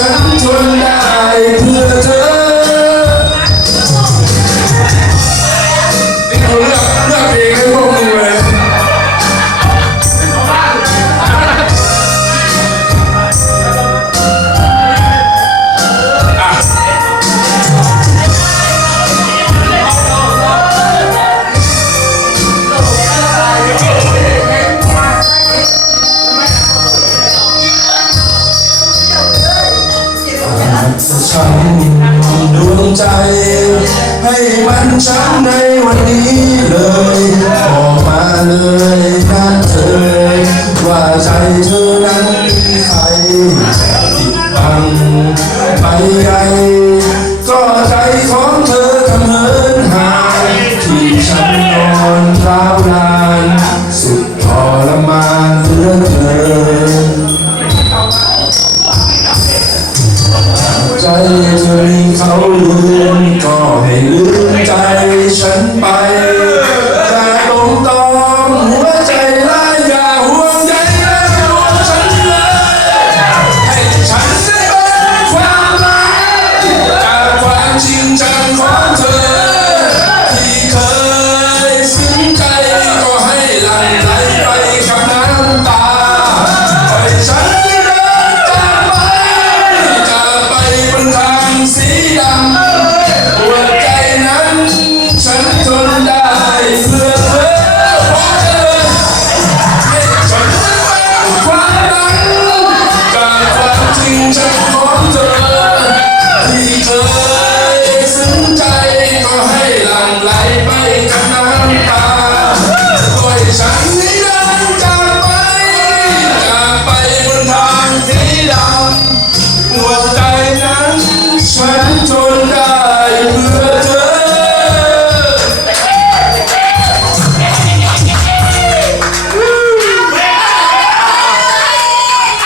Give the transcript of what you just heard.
ฉันทนได้เพื่อเธอนี่กูเลือกเพลงให้พวกมึงเลยฉันดวงใจให้มันช้ำในวันนี้เลยบอกมาเลยนะเธอว่าใจเธอนั้นมีใครผิดบังไปไกลก็ใจของเธอทำเหินห่างที่ฉันนอนร้าวรานสุดทรมานเหลือเกินใจเธอมีเขาลืมก็ให้ลืมใจฉันไปแต่ตรงตอมหัวใจร้ายอย่าห่วงใยและดวงฉันเลยให้ฉันได้เป็นความรักจากความจริงจังของเธอที่เคยซึ้งใจก็ให้หลั่งไหลไปกับน้ำตาให้ฉันสีดำหัวใจนั้นฉันทนได้เพื่อเธอเพราะเธอให้ฉันเป็นความรักจากความจริงฉัน